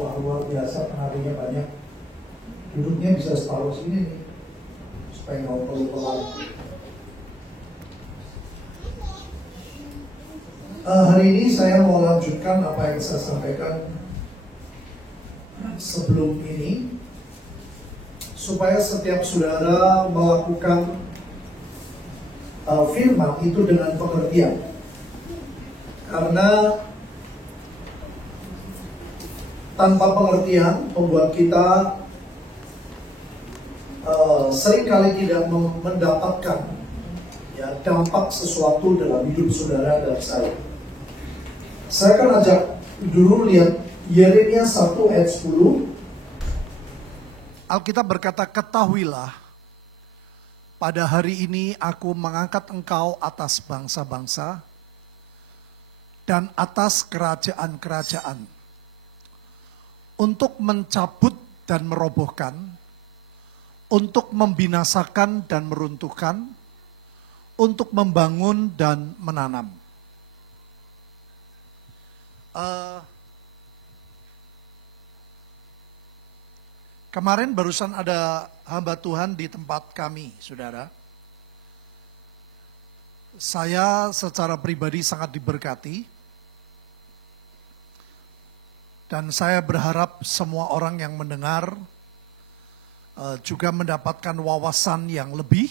Wah, luar biasa, penarinya banyak. Duduknya bisa separuh sini nih, supaya nggak pelan. Hari ini saya mau lanjutkan apa yang saya sampaikan sebelum ini, supaya setiap saudara melakukan firman itu dengan pengertian. Karena tanpa pengertian membuat kita seringkali tidak mendapatkan dampak sesuatu dalam hidup saudara dan saya. Saya akan ajak dulu lihat Yeremia 1 ayat 10. Alkitab berkata, ketahuilah, pada hari ini aku mengangkat engkau atas bangsa-bangsa dan atas kerajaan-kerajaan untuk mencabut dan merobohkan, untuk membinasakan dan meruntuhkan, untuk membangun dan menanam. Kemarin barusan ada hamba Tuhan di tempat kami, saudara. Saya secara pribadi sangat diberkati. Dan saya berharap semua orang yang mendengar juga mendapatkan wawasan yang lebih.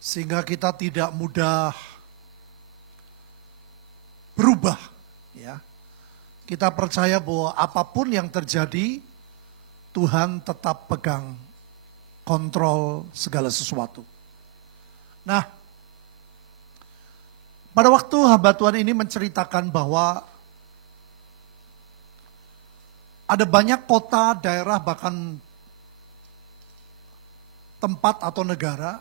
Sehingga kita tidak mudah berubah. Ya. Kita percaya bahwa apapun yang terjadi, Tuhan tetap pegang kontrol segala sesuatu. Nah, pada waktu hamba Tuhan ini menceritakan bahwa ada banyak kota, daerah, bahkan tempat atau negara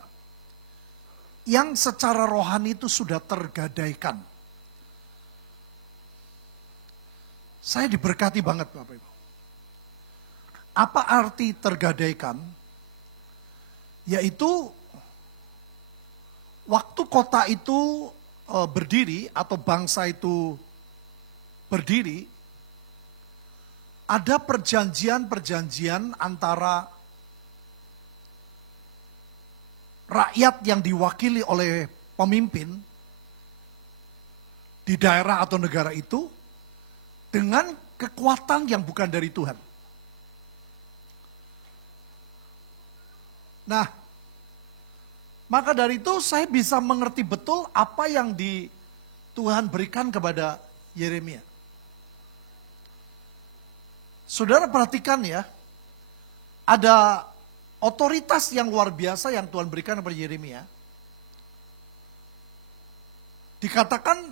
yang secara rohani itu sudah tergadaikan. Saya diberkati banget Bapak Ibu. Apa arti tergadaikan? Yaitu waktu kota itu berdiri atau bangsa itu berdiri, ada perjanjian-perjanjian antara rakyat yang diwakili oleh pemimpin di daerah atau negara itu dengan kekuatan yang bukan dari Tuhan. Nah, maka dari itu saya bisa mengerti betul apa yang Tuhan berikan kepada Yeremia. Saudara perhatikan ya, ada otoritas yang luar biasa yang Tuhan berikan kepada Yeremia. Dikatakan,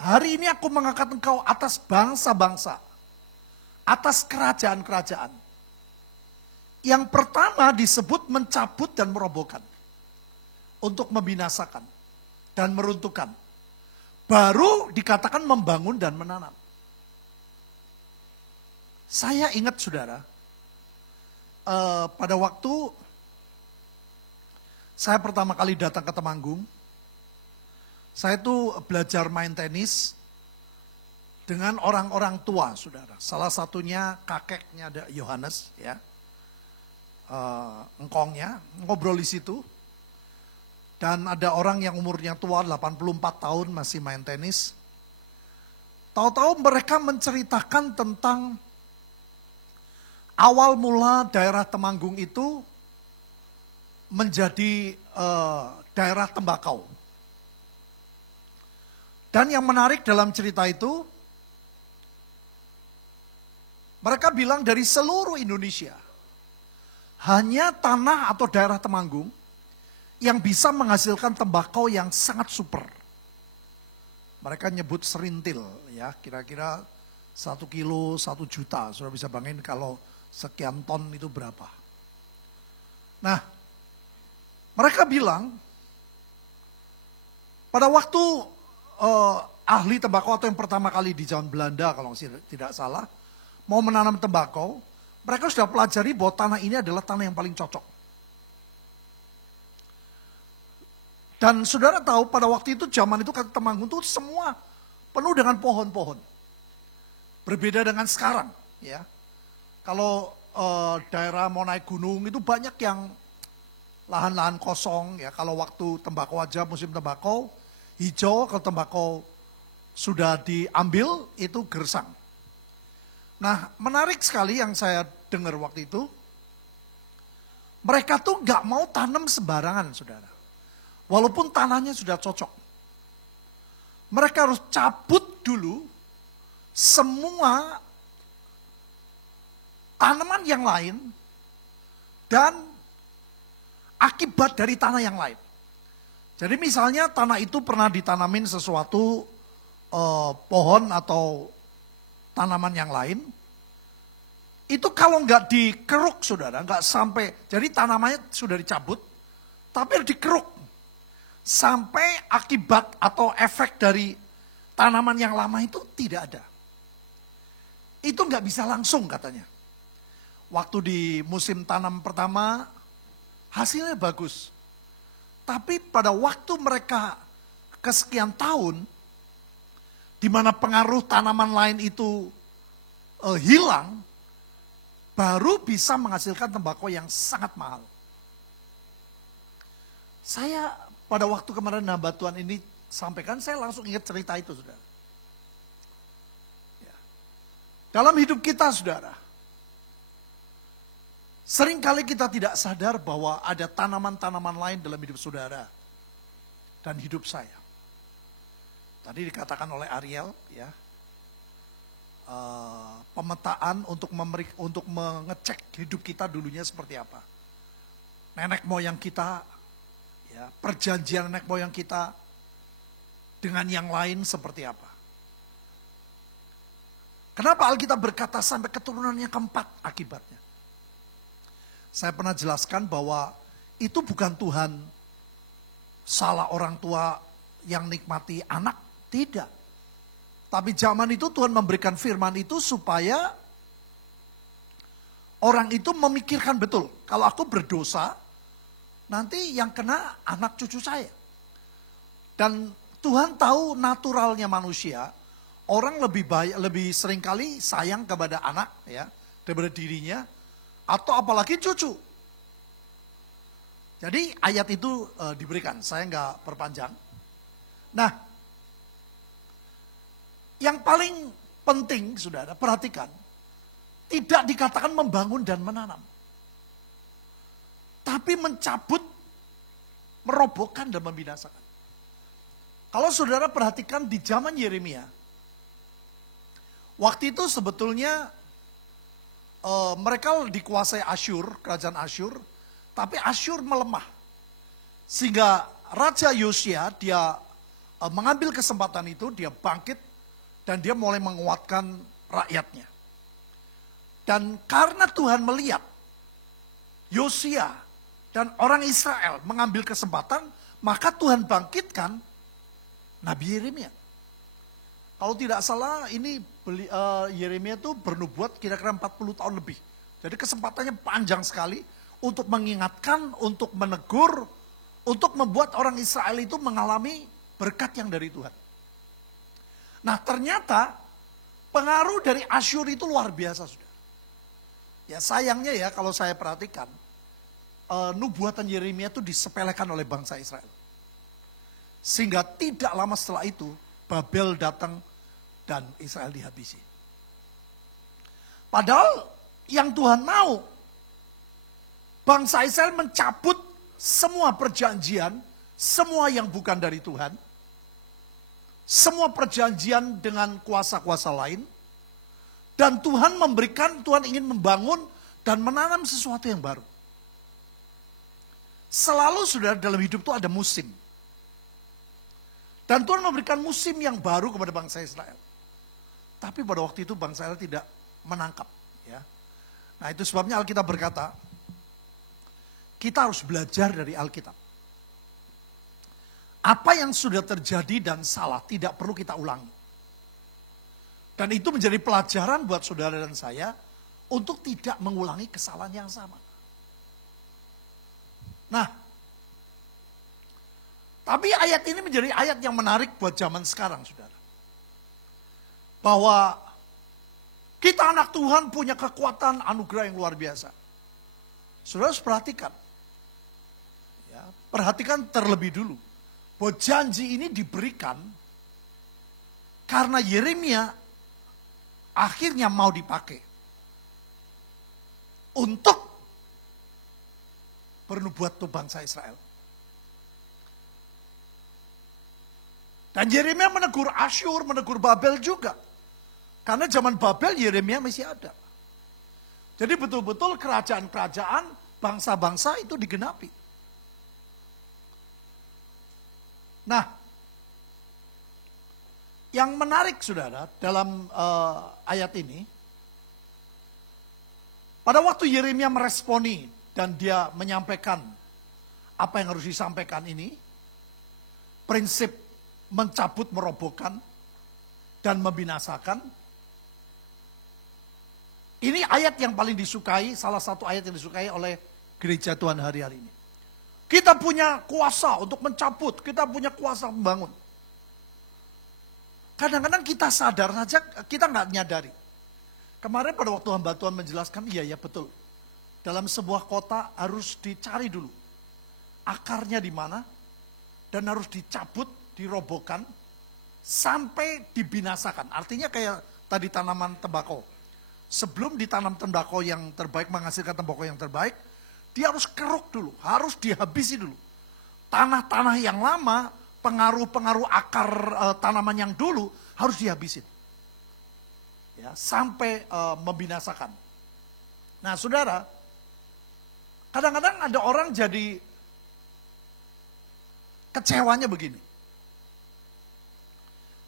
hari ini aku mengangkat engkau atas bangsa-bangsa, atas kerajaan-kerajaan. Yang pertama disebut mencabut dan merobohkan. Untuk membinasakan dan meruntuhkan. Baru dikatakan membangun dan menanam. Saya ingat saudara, pada waktu saya pertama kali datang ke Temanggung, saya tuh belajar main tenis dengan orang-orang tua saudara. Salah satunya kakeknya ada Yohanes ya. Engkongnya, ngobrol di situ. Dan ada orang yang umurnya tua, 84 tahun masih main tenis. Tahu-tahu mereka menceritakan tentang awal mula daerah Temanggung itu menjadi daerah tembakau. Dan yang menarik dalam cerita itu, mereka bilang dari seluruh Indonesia, hanya tanah atau daerah Temanggung yang bisa menghasilkan tembakau yang sangat super. Mereka nyebut serintil ya, kira-kira 1 kilo 1 juta. Sudah bisa bayangin kalau sekian ton itu berapa. Nah, mereka bilang pada waktu ahli tembakau atau yang pertama kali di zaman Belanda kalau tidak salah, mau menanam tembakau, mereka sudah pelajari bahwa tanah ini adalah tanah yang paling cocok. Dan saudara tahu pada waktu itu zaman itu kata Temanggung itu semua penuh dengan pohon-pohon. Berbeda dengan sekarang, ya. Kalau daerah mau naik gunung itu banyak yang lahan-lahan kosong, ya. Kalau waktu tembakau aja musim tembakau hijau, kalau tembakau sudah diambil itu gersang. Nah, menarik sekali yang saya dengar waktu itu. Mereka tuh gak mau tanam sembarangan, saudara. Walaupun tanahnya sudah cocok. Mereka harus cabut dulu semua tanaman yang lain dan akibat dari tanah yang lain. Jadi misalnya tanah itu pernah ditanamin sesuatu pohon atau tanaman yang lain. Itu kalau nggak dikeruk, saudara, nggak sampai, jadi tanamannya sudah dicabut, tapi dikeruk. Sampai akibat atau efek dari tanaman yang lama itu tidak ada. Itu nggak bisa langsung katanya. Waktu di musim tanam pertama, hasilnya bagus. Tapi pada waktu mereka kesekian tahun, di mana pengaruh tanaman lain itu hilang, baru bisa menghasilkan tembakau yang sangat mahal. Saya pada waktu kemarin hamba Tuhan ini sampaikan, saya langsung ingat cerita itu, saudara. Ya. Dalam hidup kita, saudara, seringkali kita tidak sadar bahwa ada tanaman-tanaman lain dalam hidup saudara dan hidup saya. Tadi dikatakan oleh Ariel, ya. Pemetaan untuk mengecek hidup kita dulunya seperti apa. Nenek moyang kita, ya, perjanjian nenek moyang kita dengan yang lain seperti apa. Kenapa Alkitab berkata sampai keturunan yang keempat akibatnya? Saya pernah jelaskan bahwa itu bukan Tuhan salah orang tua yang nikmati anak, tidak. Tapi zaman itu Tuhan memberikan firman itu supaya orang itu memikirkan betul. Kalau aku berdosa, nanti yang kena anak cucu saya. Dan Tuhan tahu naturalnya manusia, orang lebih seringkali sayang kepada anak, ya, daripada dirinya, atau apalagi cucu. Jadi ayat itu diberikan, saya nggak perpanjang. Nah, yang paling penting, saudara, perhatikan. Tidak dikatakan membangun dan menanam. Tapi mencabut, merobohkan dan membinasakan. Kalau saudara perhatikan di zaman Yeremia. Waktu itu sebetulnya mereka dikuasai Asyur, kerajaan Asyur. Tapi Asyur melemah. Sehingga Raja Yosia dia mengambil kesempatan itu, dia bangkit. Dan dia mulai menguatkan rakyatnya. Dan karena Tuhan melihat Yosia dan orang Israel mengambil kesempatan, maka Tuhan bangkitkan Nabi Yeremia. Kalau tidak salah ini Yeremia itu bernubuat kira-kira 40 tahun lebih. Jadi kesempatannya panjang sekali untuk mengingatkan, untuk menegur, untuk membuat orang Israel itu mengalami berkat yang dari Tuhan. Nah ternyata pengaruh dari Asyur itu luar biasa, sudah. Ya sayangnya ya kalau saya perhatikan, nubuatan Yeremia itu disepelekan oleh bangsa Israel. Sehingga tidak lama setelah itu Babel datang dan Israel dihabisi. Padahal yang Tuhan mau, bangsa Israel mencabut semua perjanjian, semua yang bukan dari Tuhan. Semua perjanjian dengan kuasa-kuasa lain. Dan Tuhan Tuhan ingin membangun dan menanam sesuatu yang baru. Selalu saudara dalam hidup itu ada musim. Dan Tuhan memberikan musim yang baru kepada bangsa Israel. Tapi pada waktu itu bangsa Israel tidak menangkap. Ya. Nah itu sebabnya Alkitab berkata, kita harus belajar dari Alkitab. Apa yang sudah terjadi dan salah tidak perlu kita ulangi. Dan itu menjadi pelajaran buat saudara dan saya untuk tidak mengulangi kesalahan yang sama. Nah, tapi ayat ini menjadi ayat yang menarik buat zaman sekarang, saudara. Bahwa Kita anak Tuhan punya kekuatan anugerah yang luar biasa. Saudara harus perhatikan. Ya, perhatikan terlebih dulu. Bahwa janji ini diberikan karena Yeremia akhirnya mau dipakai. Untuk bernubuat untuk bangsa Israel. Dan Yeremia menegur Asyur, menegur Babel juga. Karena zaman Babel Yeremia masih ada. Jadi betul-betul kerajaan-kerajaan, bangsa-bangsa itu digenapi. Nah, yang menarik saudara dalam ayat ini, pada waktu Yeremia meresponi dan dia menyampaikan apa yang harus disampaikan ini, prinsip mencabut, merobohkan, dan membinasakan, ini ayat yang paling disukai, salah satu ayat yang disukai oleh gereja Tuhan hari-hari ini. Kita punya kuasa untuk mencabut, kita punya kuasa membangun. Kadang-kadang kita sadar saja, kita nggak nyadari. Kemarin pada waktu hamba Tuhan menjelaskan, iya betul. Dalam sebuah kota harus dicari dulu. Akarnya di mana, dan harus dicabut, dirobohkan, sampai dibinasakan. Artinya kayak tadi tanaman tembakau. Sebelum ditanam tembakau yang terbaik, menghasilkan tembakau yang terbaik, dia harus keruk dulu, harus dihabisi dulu. Tanah-tanah yang lama, pengaruh-pengaruh akar tanaman yang dulu harus dihabisin. Ya, sampai membinasakan. Nah saudara, kadang-kadang ada orang jadi kecewanya begini.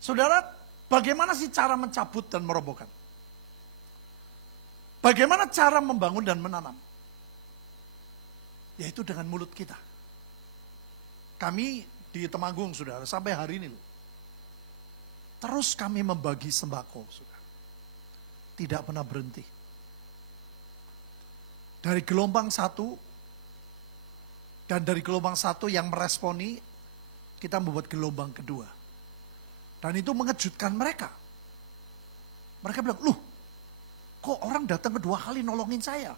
Saudara, bagaimana sih cara mencabut dan merobohkan? Bagaimana cara membangun dan menanam? Yaitu dengan mulut kita. Kami di Temanggung, saudara, sampai hari ini loh. Terus kami membagi sembako, saudara. Tidak pernah berhenti. Dari gelombang satu, dan dari gelombang satu yang meresponi, kita membuat gelombang kedua. Dan itu mengejutkan mereka. Mereka bilang, loh, kok orang datang kedua kali nolongin saya?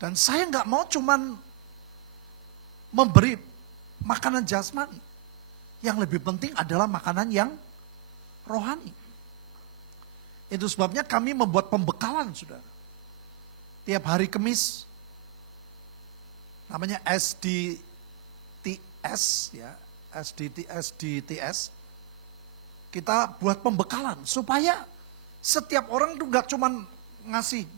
Dan saya nggak mau cuman memberi makanan jasmani. Yang lebih penting adalah makanan yang rohani. Itu sebabnya kami membuat pembekalan, saudara. Tiap hari Kamis, namanya SDTS, ya, SDTS, kita buat pembekalan supaya setiap orang itu gak cuman ngasih,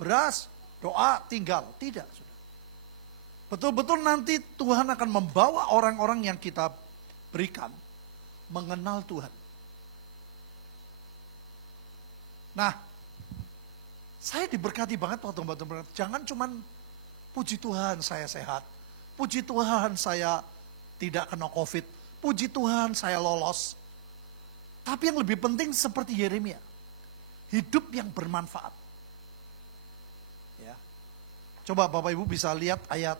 beras, doa, tinggal. Tidak, saudara. Betul-betul nanti Tuhan akan membawa orang-orang yang kita berikan mengenal Tuhan. Nah, saya diberkati banget waktu teman-teman. Jangan cuman puji Tuhan saya sehat. Puji Tuhan saya tidak kena COVID. Puji Tuhan saya lolos. Tapi yang lebih penting seperti Yeremia. Hidup yang bermanfaat. Ya. Coba Bapak Ibu bisa lihat ayat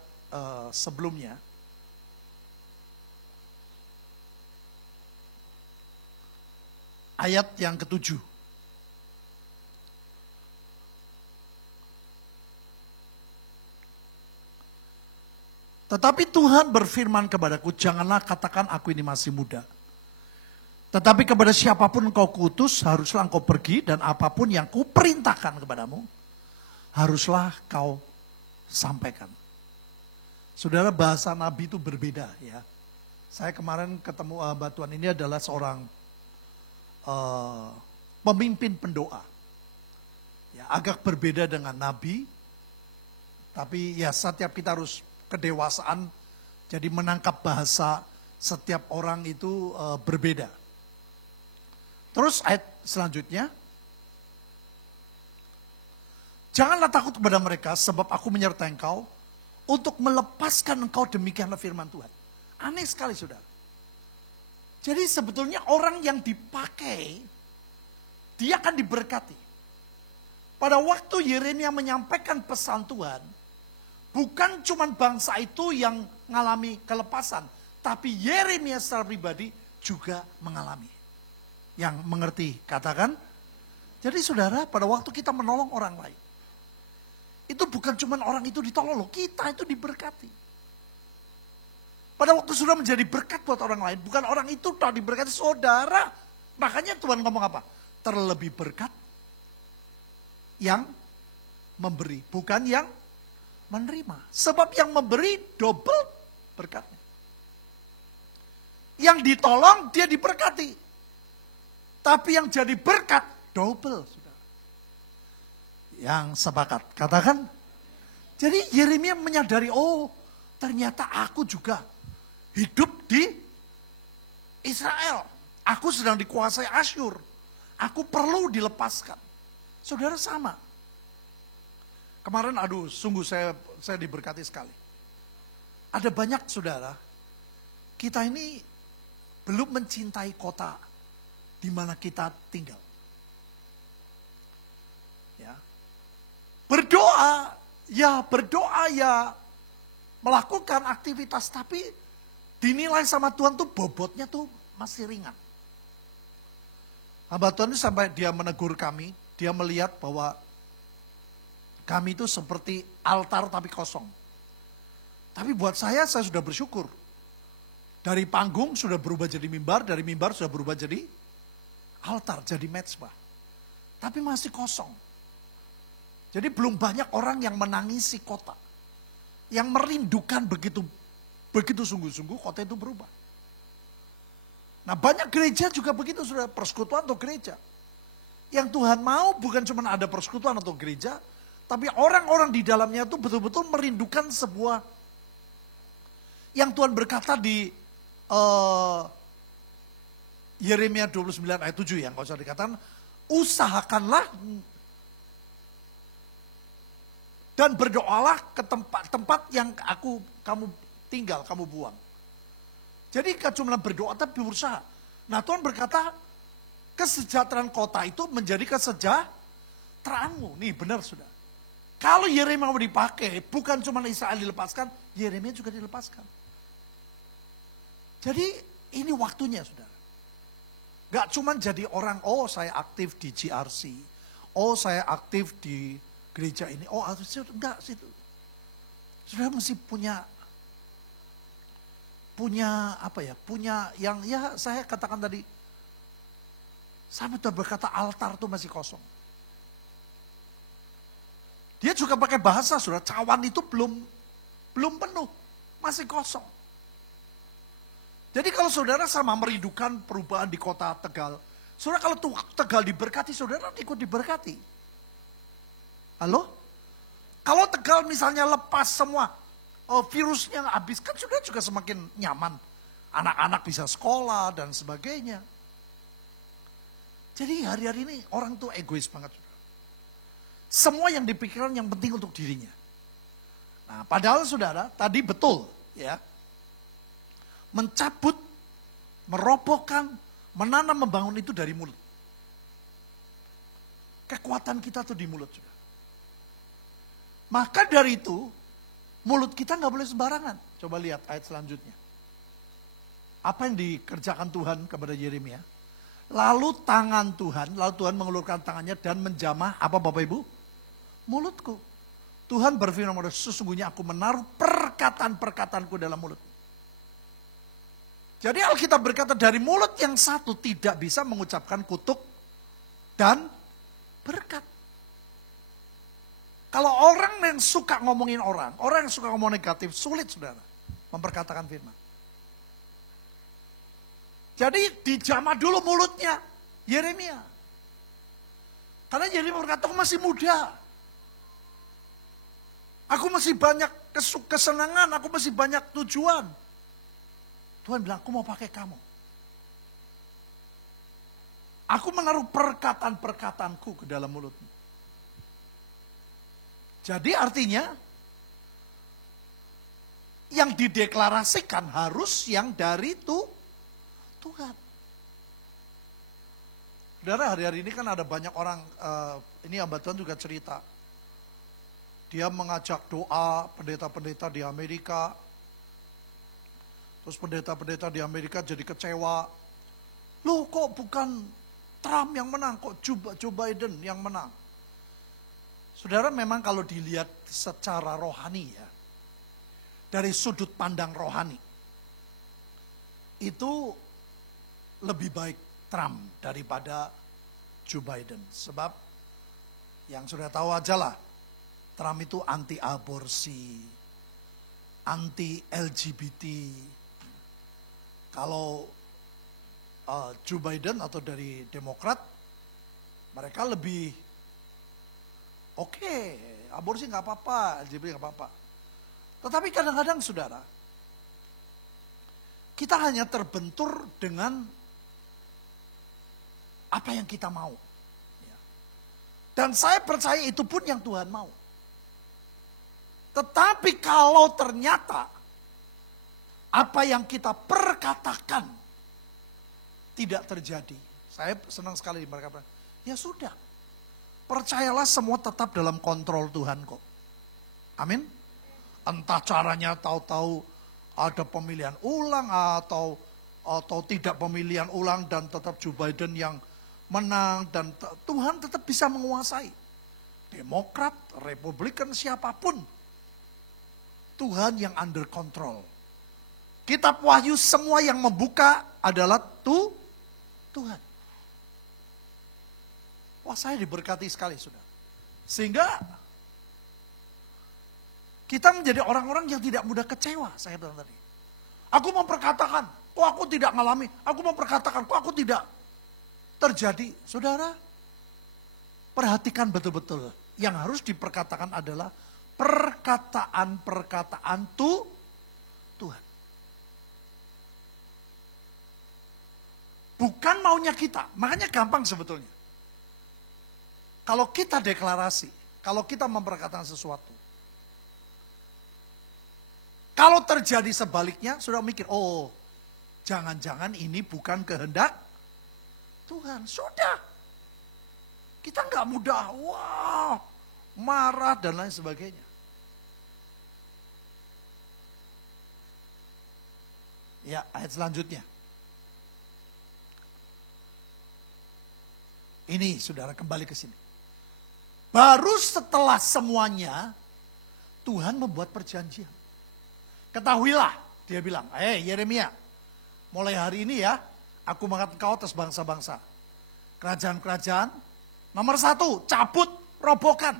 sebelumnya. Ayat yang ke-7. Tetapi Tuhan berfirman kepadaku, janganlah katakan aku ini masih muda. Tetapi kepada siapapun engkau kutus, haruslah engkau pergi dan apapun yang kuperintahkan kepadamu, haruslah kau sampaikan. Saudara, bahasa Nabi itu berbeda ya. Saya kemarin ketemu Mbak Tuan ini adalah seorang pemimpin pendoa. Ya, agak berbeda dengan Nabi, tapi ya setiap kita harus kedewasaan, jadi menangkap bahasa setiap orang itu berbeda. Terus ayat selanjutnya, janganlah takut kepada mereka sebab aku menyertai engkau untuk melepaskan engkau, demikianlah firman Tuhan. Aneh sekali saudara. Jadi sebetulnya orang yang dipakai, dia akan diberkati. Pada waktu Yeremia menyampaikan pesan Tuhan, bukan cuma bangsa itu yang mengalami kelepasan, tapi Yeremia secara pribadi juga mengalami. yang mengerti? Katakan. Jadi saudara, pada waktu kita menolong orang lain, itu bukan cuma orang itu ditolong loh, kita itu diberkati. Pada waktu sudah menjadi berkat buat orang lain, bukan orang itu tak diberkati, saudara. Makanya Tuhan ngomong apa? Terlebih berkat yang memberi, bukan yang menerima. Sebab yang memberi double berkatnya. Yang ditolong dia diberkati. Tapi yang jadi berkat double. Saudara. Yang sepakat, katakan. Jadi Yeremia menyadari, oh ternyata aku juga hidup di Israel. Aku sedang dikuasai Asyur. Aku perlu dilepaskan. Saudara sama. Kemarin sungguh saya diberkati sekali. Ada banyak saudara, kita ini belum mencintai kota di mana kita tinggal. Ya. Berdoa ya melakukan aktivitas, tapi dinilai sama Tuhan tuh bobotnya tuh masih ringan. Hamba Tuhan itu sampai dia menegur kami, dia melihat bahwa kami itu seperti altar tapi kosong. Tapi buat saya sudah bersyukur. Dari panggung sudah berubah jadi mimbar, dari mimbar sudah berubah jadi altar, jadi mezbah. Tapi masih kosong. Jadi belum banyak orang yang menangisi kota. Yang merindukan begitu sungguh-sungguh kota itu berubah. Nah banyak gereja juga begitu, sudah persekutuan atau gereja. Yang Tuhan mau bukan cuma ada persekutuan atau gereja, tapi orang-orang di dalamnya itu betul-betul merindukan sebuah yang Tuhan berkata di Yeremia 29 ayat 7 yang kalau saya dikatakan, usahakanlah dan berdoalah ke tempat-tempat yang kamu tinggal, kamu buang. Jadi gak cuma berdoa tapi berusaha. Nah Tuhan berkata, kesejahteraan kota itu menjadi kesejahteraanmu. Nih benar sudah. Kalau Yeremia mau dipakai, bukan cuma Israel dilepaskan, Yeremia juga dilepaskan. Jadi ini waktunya saudara. Gak cuma jadi orang, oh saya aktif di GRC. Oh saya aktif di gereja ini. Oh enggak situ. Saudara mesti punya apa ya, punya yang ya saya katakan tadi. Saya betul berkata altar tuh masih kosong. Dia juga pakai bahasa saudara, cawan itu belum penuh, masih kosong. Jadi kalau saudara sama merindukan perubahan di kota Tegal, saudara kalau Tegal diberkati, saudara ikut diberkati. Halo? Kalau Tegal misalnya lepas semua, virusnya habis, kan saudara juga semakin nyaman. Anak-anak bisa sekolah dan sebagainya. Jadi hari-hari ini orang tuh egois banget. Semua yang dipikirkan yang penting untuk dirinya. Nah padahal saudara tadi betul ya. Mencabut, merobohkan, menanam, membangun itu dari mulut. Kekuatan kita tuh di mulut juga. Maka dari itu, mulut kita gak boleh sembarangan. Coba lihat ayat selanjutnya. Apa yang dikerjakan Tuhan kepada Yeremia? Lalu Tuhan mengulurkan tangannya dan menjamah, apa Bapak Ibu? Mulutku. Tuhan berfirman, sesungguhnya aku menaruh perkataan-perkataanku dalam mulut. Jadi Alkitab berkata dari mulut yang satu tidak bisa mengucapkan kutuk dan berkat. Kalau orang yang suka ngomongin orang yang suka ngomong negatif, sulit saudara memperkatakan firman. Jadi dijamah dulu mulutnya Yeremia. Karena Yeremia berkata, aku masih muda. Aku masih banyak kesenangan, aku masih banyak tujuan. Tuhan bilang, aku mau pakai kamu. Aku menaruh perkataan-perkataanku ke dalam mulutmu. Jadi artinya, yang dideklarasikan harus yang dari Tuhan. Saudara, hari-hari ini kan ada banyak orang, ini hamba Tuhan juga cerita. Dia mengajak doa pendeta-pendeta di Amerika. Terus pendeta-pendeta di Amerika jadi kecewa. Loh kok bukan Trump yang menang, kok Joe Biden yang menang. Saudara, memang kalau dilihat secara rohani ya, dari sudut pandang rohani, itu lebih baik Trump daripada Joe Biden. Sebab yang sudah tahu aja lah, Trump itu anti aborsi, anti LGBT. Kalau Joe Biden atau dari Demokrat, mereka lebih oke, aborsi nggak apa-apa, LGBT nggak apa-apa. Tetapi kadang-kadang saudara, kita hanya terbentur dengan apa yang kita mau. Dan saya percaya itu pun yang Tuhan mau. Tetapi kalau ternyata apa yang kita perkatakan tidak terjadi. Saya senang sekali mereka bilang, ya sudah. Percayalah semua tetap dalam kontrol Tuhan kok. Amin. Entah caranya tahu-tahu ada pemilihan ulang atau tidak pemilihan ulang dan tetap Joe Biden yang menang dan Tuhan tetap bisa menguasai. Demokrat, Republikan, siapapun. Tuhan yang under control. Kitab Wahyu semua yang membuka adalah Tuhan. Wah, saya diberkati sekali sudah. Sehingga kita menjadi orang-orang yang tidak mudah kecewa, saya bilang tadi. Aku memperkatakan, kok aku tidak mengalami. Aku memperkatakan, kok aku tidak terjadi. Saudara, perhatikan betul-betul. Yang harus diperkatakan adalah perkataan-perkataan Tuhan. Bukan maunya kita. Makanya gampang sebetulnya. Kalau kita deklarasi, kalau kita memperkatakan sesuatu. Kalau terjadi sebaliknya, sudah mikir, oh jangan-jangan ini bukan kehendak Tuhan. Sudah. Kita nggak mudah, wah, marah dan lain sebagainya. Ya, ayat selanjutnya. Ini saudara kembali ke sini. Baru setelah semuanya, Tuhan membuat perjanjian. Ketahuilah, dia bilang, Yeremia, mulai hari ini ya, aku mengangkat engkau atas bangsa-bangsa. Kerajaan-kerajaan, nomor 1, cabut, robohkan.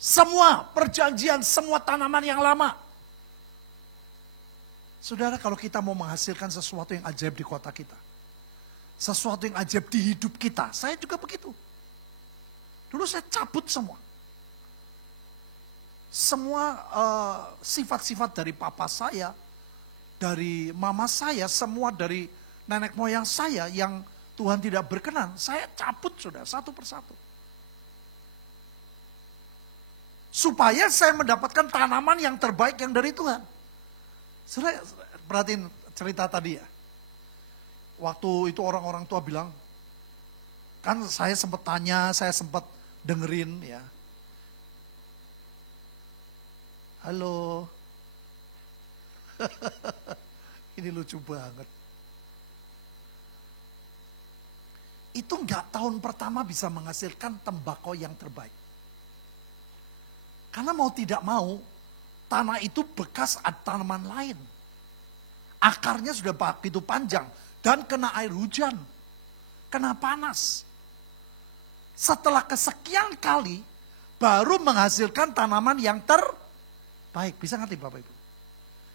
Semua perjanjian, semua tanaman yang lama. Saudara, kalau kita mau menghasilkan sesuatu yang ajaib di kota kita. Sesuatu yang ajaib di hidup kita. Saya juga begitu. Dulu saya cabut semua. Semua sifat-sifat dari papa saya, dari mama saya, semua dari nenek moyang saya yang Tuhan tidak berkenan. Saya cabut sudah satu persatu. Supaya saya mendapatkan tanaman yang terbaik yang dari Tuhan. Saudara, perhatiin cerita tadi ya. Waktu itu orang-orang tua bilang, kan saya sempat tanya, saya sempat dengerin ya. Halo. Ini lucu banget. Itu enggak tahun pertama bisa menghasilkan tembakau yang terbaik. Karena mau tidak mau, tanah itu bekas tanaman lain. Akarnya sudah begitu panjang dan kena air hujan, kena panas. Setelah kesekian kali baru menghasilkan tanaman yang terbaik. Bisa ngerti Bapak Ibu?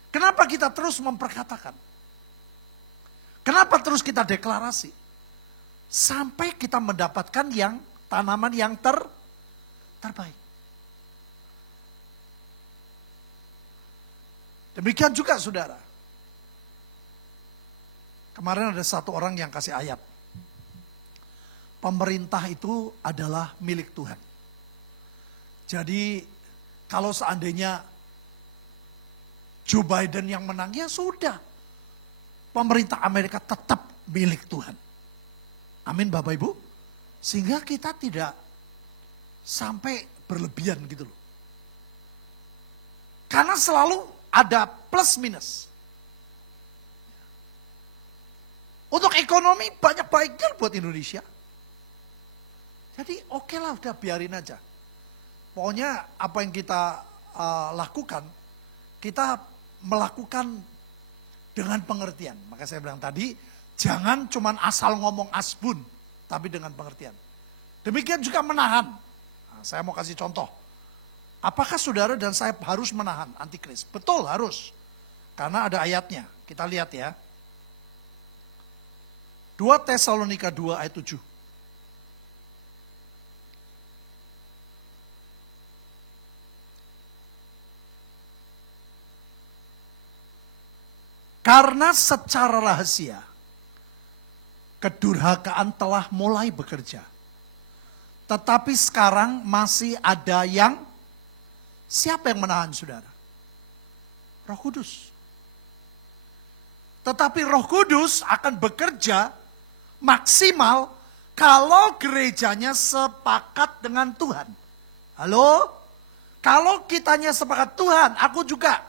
Kenapa kita terus memperkatakan? Kenapa terus kita deklarasi? Sampai kita mendapatkan yang tanaman yang terbaik. Demikian juga saudara. Kemarin ada satu orang yang kasih ayat. Pemerintah itu adalah milik Tuhan. Jadi kalau seandainya Joe Biden yang menang, ya sudah. Pemerintah Amerika tetap milik Tuhan. Amin Bapak Ibu. Sehingga kita tidak sampai berlebihan gitu loh. Karena selalu ada plus minus. Untuk ekonomi banyak baiknya buat Indonesia. Jadi oke lah, udah biarin aja. Pokoknya apa yang kita lakukan, kita melakukan dengan pengertian. Maka saya bilang tadi, jangan cuman asal ngomong asbun, tapi dengan pengertian. Demikian juga menahan. Nah, saya mau kasih contoh. Apakah saudara dan saya harus menahan antikris? Betul, harus. Karena ada ayatnya. Kita lihat ya. 2 Tesalonika 2 ayat 7. Karena secara rahasia, kedurhakaan telah mulai bekerja. Tetapi sekarang masih ada yang, siapa yang menahan saudara? Roh Kudus. Tetapi Roh Kudus akan bekerja maksimal kalau gerejanya sepakat dengan Tuhan. Halo? Kalau kitanya sepakat Tuhan, aku juga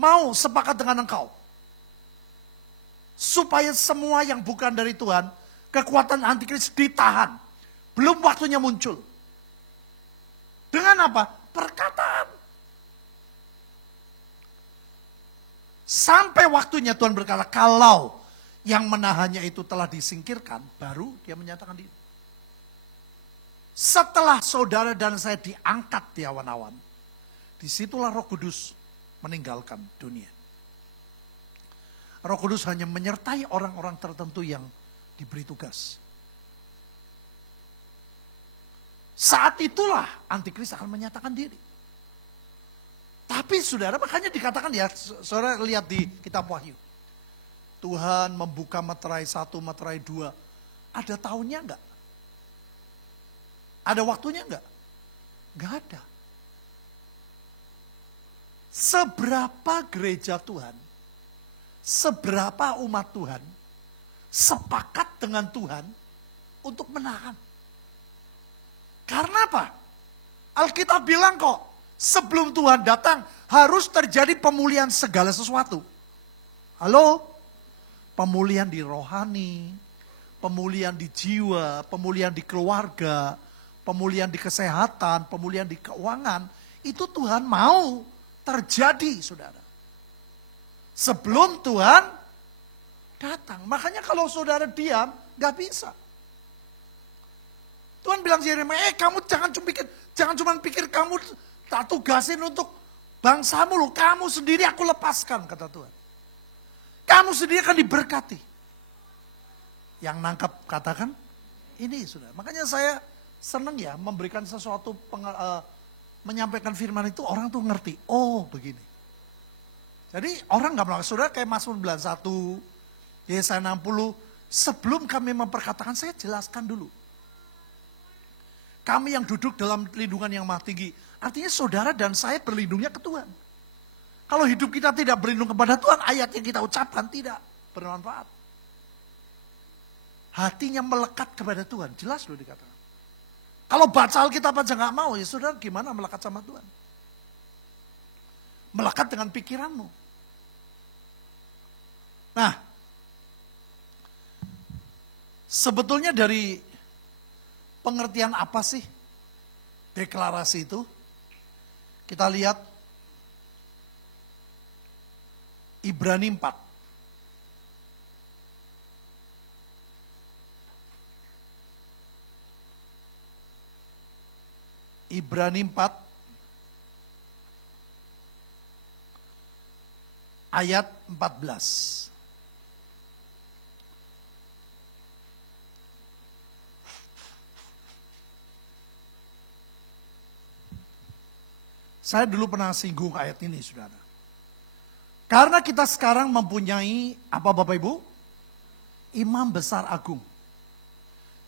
mau sepakat dengan engkau. Supaya semua yang bukan dari Tuhan, kekuatan antikris ditahan. Belum waktunya muncul. Dengan apa? Perkataan. Sampai waktunya Tuhan berkata, kalau yang menahannya itu telah disingkirkan, baru dia menyatakan diri. Setelah saudara dan saya diangkat di awan-awan, disitulah Roh Kudus meninggalkan dunia. Roh Kudus hanya menyertai orang-orang tertentu yang diberi tugas. Saat itulah antikris akan menyatakan diri. Tapi saudara, makanya dikatakan ya, saudara lihat di kitab Wahyu. Tuhan membuka meterai 1, meterai 2. Ada tahunnya enggak? Ada waktunya enggak? Enggak ada. Seberapa gereja Tuhan, seberapa umat Tuhan sepakat dengan Tuhan untuk menahan. Karena apa? Alkitab bilang kok, sebelum Tuhan datang harus terjadi pemulihan segala sesuatu. Halo? Pemulihan di rohani, pemulihan di jiwa, pemulihan di keluarga, pemulihan di kesehatan, pemulihan di keuangan. Itu Tuhan mau terjadi, saudara. Sebelum Tuhan datang. Makanya kalau saudara diam, gak bisa. Tuhan bilang Yeremia, kamu jangan cuma pikir kamu tak tugasin untuk bangsamu loh. Kamu sendiri aku lepaskan, kata Tuhan. Kamu sendiri akan diberkati. Yang nangkap katakan, ini sudah. Makanya saya senang ya memberikan sesuatu, menyampaikan firman itu orang tuh ngerti. Oh begini. Jadi orang gak melakukan, saudara kayak Mazmur 91, Yesaya 60. Sebelum kami memperkatakan, saya jelaskan dulu. Kami yang duduk dalam lindungan yang maha tinggi. Artinya saudara dan saya berlindungnya ke Tuhan. Kalau hidup kita tidak berlindung kepada Tuhan, ayat yang kita ucapkan tidak bermanfaat. Hatinya melekat kepada Tuhan, jelas loh dikatakan. Kalau baca Alkitab aja gak mau, ya saudara gimana melekat sama Tuhan? Melekat dengan pikiranmu. Nah, sebetulnya dari pengertian apa sih deklarasi itu? Kita lihat Ibrani 4. Ibrani 4 ayat 14. Saya dulu pernah singgung ayat ini, saudara. Karena kita sekarang mempunyai, apa Bapak Ibu? Imam besar agung.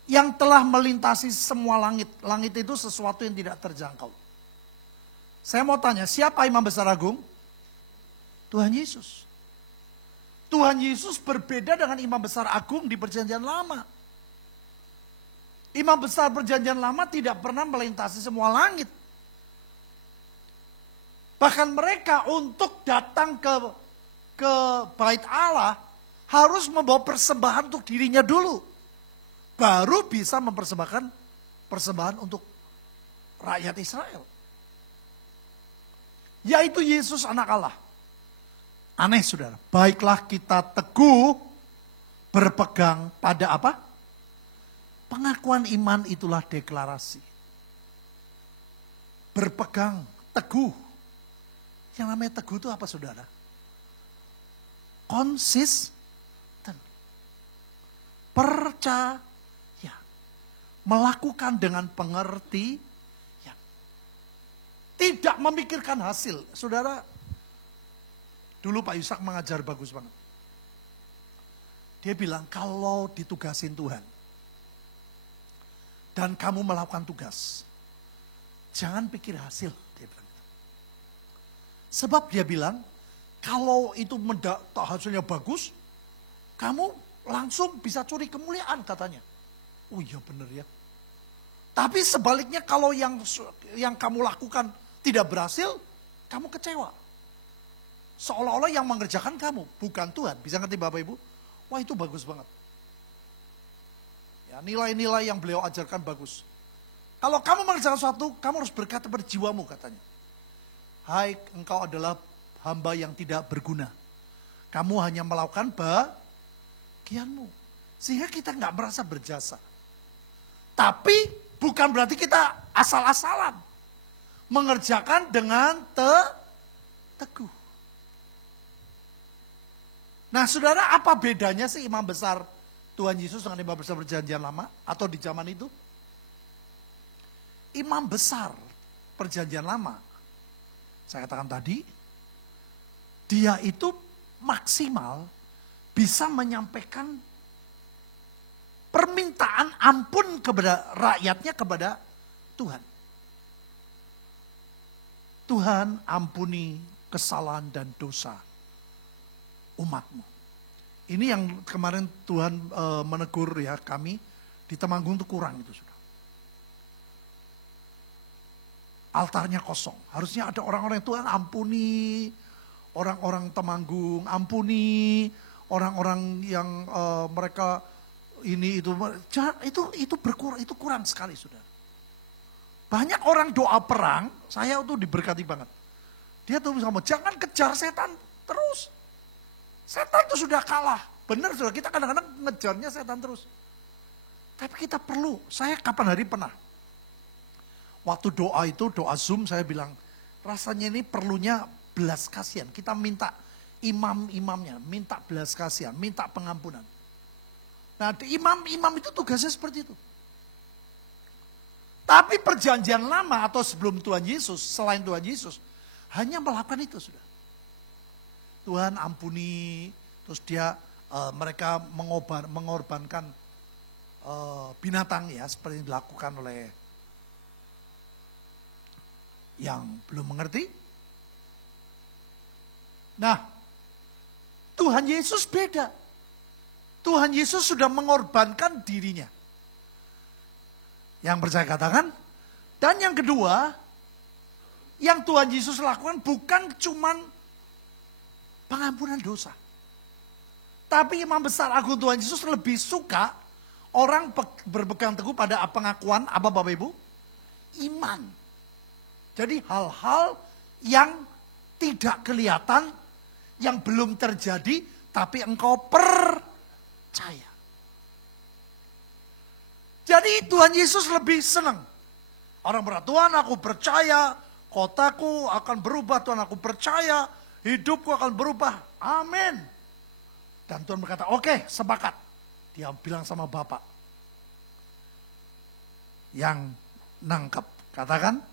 Yang telah melintasi semua langit. Langit itu sesuatu yang tidak terjangkau. Saya mau tanya, siapa imam besar agung? Tuhan Yesus. Tuhan Yesus berbeda dengan imam besar agung di perjanjian lama. Imam besar perjanjian lama tidak pernah melintasi semua langit. Bahkan mereka untuk datang ke bait Allah harus membawa persembahan untuk dirinya dulu. Baru bisa mempersembahkan persembahan untuk rakyat Israel. Yaitu Yesus anak Allah. Aneh saudara. Baiklah kita teguh berpegang pada apa? Pengakuan iman itulah deklarasi. Berpegang, teguh. Yang namanya teguh itu apa saudara? Konsisten. Percaya. Melakukan dengan pengertian. Tidak memikirkan hasil. Saudara, dulu Pak Yusak mengajar bagus banget. Dia bilang kalau ditugasin Tuhan. Dan kamu melakukan tugas. Jangan pikir hasil. Dia bilang. Sebab dia bilang, kalau itu hasilnya bagus, kamu langsung bisa curi kemuliaan katanya. Oh iya benar ya. Tapi sebaliknya kalau yang kamu lakukan tidak berhasil, kamu kecewa. Seolah-olah yang mengerjakan kamu, bukan Tuhan. Bisa ngerti Bapak Ibu? Wah itu bagus banget. Ya, nilai-nilai yang beliau ajarkan bagus. Kalau kamu mengerjakan sesuatu, kamu harus berkata pada jiwamu katanya. Hai engkau adalah hamba yang tidak berguna. Kamu hanya melakukan bagianmu. Sehingga kita nggak merasa berjasa. Tapi bukan berarti kita asal-asalan. Mengerjakan dengan teguh. Nah saudara, apa bedanya sih imam besar Tuhan Yesus dengan imam besar perjanjian lama? Atau di zaman itu? Imam besar perjanjian lama, saya katakan tadi, dia itu maksimal bisa menyampaikan permintaan ampun kepada rakyatnya kepada Tuhan. Tuhan ampuni kesalahan dan dosa umatmu. Ini yang kemarin Tuhan menegur ya kami di Temanggung itu kurang itu sudah. Altarnya kosong. Harusnya ada orang-orang Tuhan ampuni orang-orang Temanggung, ampuni orang-orang yang mereka ini itu berkurang, itu kurang sekali sudah. Banyak orang doa perang, saya tuh diberkati banget. Dia tuh sama jangan kejar setan terus. Setan tuh sudah kalah. Benar sudah, kita kadang-kadang ngejarnya setan terus. Tapi kita perlu, saya kapan hari pernah. Waktu doa itu, doa Zoom saya bilang, rasanya ini perlunya belas kasihan. Kita minta imam-imamnya, minta belas kasihan, minta pengampunan. Nah imam itu tugasnya seperti itu. Tapi perjanjian lama atau sebelum Tuhan Yesus, selain Tuhan Yesus, hanya melakukan itu sudah. Tuhan ampuni, terus mereka mengorbankan binatang ya, seperti yang dilakukan oleh yang belum mengerti. Nah, Tuhan Yesus beda. Tuhan Yesus sudah mengorbankan dirinya. Yang percaya katakan. Dan yang kedua, yang Tuhan Yesus lakukan bukan cuman pengampunan dosa. Tapi imam besar agung Tuhan Yesus lebih suka orang berpegang teguh pada pengakuan apa Bapak Ibu? Iman. Jadi hal-hal yang tidak kelihatan, yang belum terjadi, tapi engkau percaya. Jadi Tuhan Yesus lebih senang. Orang berkata, Tuhan aku percaya, kotaku akan berubah, Tuhan aku percaya, hidupku akan berubah. Amin. Dan Tuhan berkata, oke, sepakat. Dia bilang sama Bapak. Yang nangkep, katakan.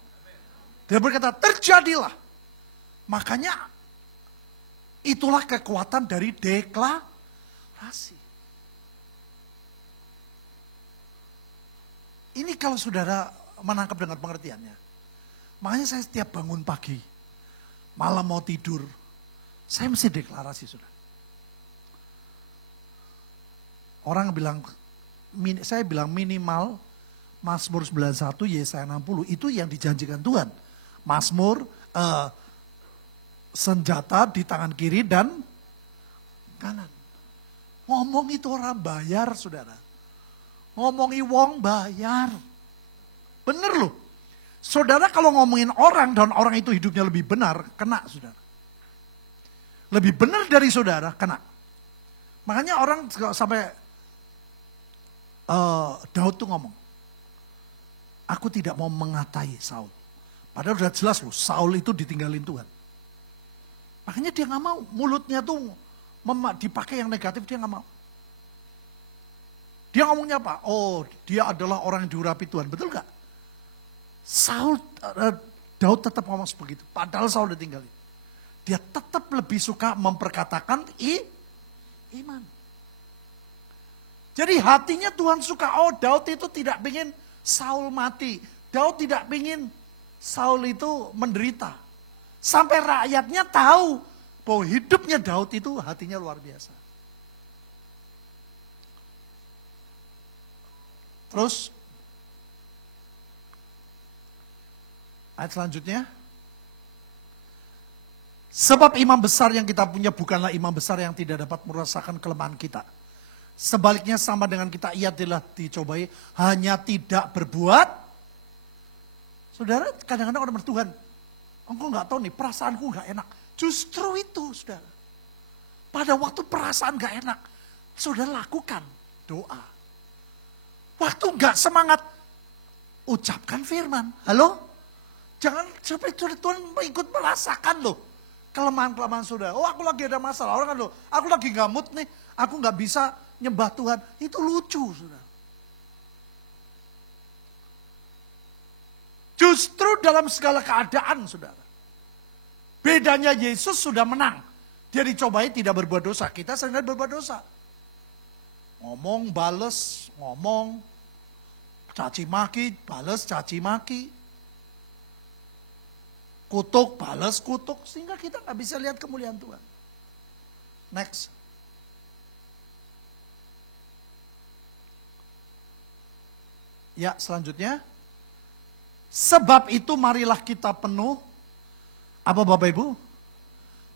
Dia berkata, terjadilah. Makanya itulah kekuatan dari deklarasi. Ini kalau saudara menangkap dengan pengertiannya. Makanya saya setiap bangun pagi, malam mau tidur, saya mesti deklarasi saudara. Orang bilang, saya bilang minimal Mazmur 91, Yesaya 60, itu yang dijanjikan Tuhan. Mazmur, senjata di tangan kiri dan kanan. Ngomong itu orang bayar, saudara. Ngomongi wong bayar. Bener loh. Saudara kalau ngomongin orang dan orang itu hidupnya lebih benar, kena saudara. Lebih benar dari saudara, kena. Makanya orang sampai Daud tuh ngomong, aku tidak mau mengatai Saul. Padahal udah jelas loh, Saul itu ditinggalin Tuhan. Makanya dia gak mau, mulutnya tuh dipakai yang negatif, dia gak mau. Dia ngomongnya apa? Oh, dia adalah orang yang diurapi Tuhan, betul gak? Daud tetap ngomong sebegitu, padahal Saul ditinggalin. Dia tetap lebih suka memperkatakan iman. Jadi hatinya Tuhan suka, oh Daud itu tidak ingin Saul mati. Daud tidak ingin Saul itu menderita. Sampai rakyatnya tahu bahwa hidupnya Daud itu hatinya luar biasa. Terus, ayat selanjutnya. Sebab imam besar yang kita punya bukanlah imam besar yang tidak dapat merasakan kelemahan kita. Sebaliknya sama dengan kita, ia telah dicobai, hanya tidak berbuat. Saudara, kadang-kadang orang bertuhan, engkau gak tahu nih, perasaanku gak enak. Justru itu, saudara. Pada waktu perasaan gak enak, saudara lakukan doa. Waktu gak semangat, ucapkan firman. Halo? Jangan sampai Tuhan ikut merasakan loh. Kelemahan-kelemahan saudara. Oh aku lagi ada masalah. Orang kan loh, aku lagi gak mood nih. Aku gak bisa nyembah Tuhan. Itu lucu saudara. Justru dalam segala keadaan saudara. Bedanya Yesus sudah menang. Dia dicobai tidak berbuat dosa. Kita sering berbuat dosa. Ngomong, bales, ngomong. Caci maki, bales, caci maki. Kutuk, balas kutuk. Sehingga kita gak bisa lihat kemuliaan Tuhan. Next. Ya, selanjutnya. Sebab itu marilah kita penuh. Apa Bapak Ibu?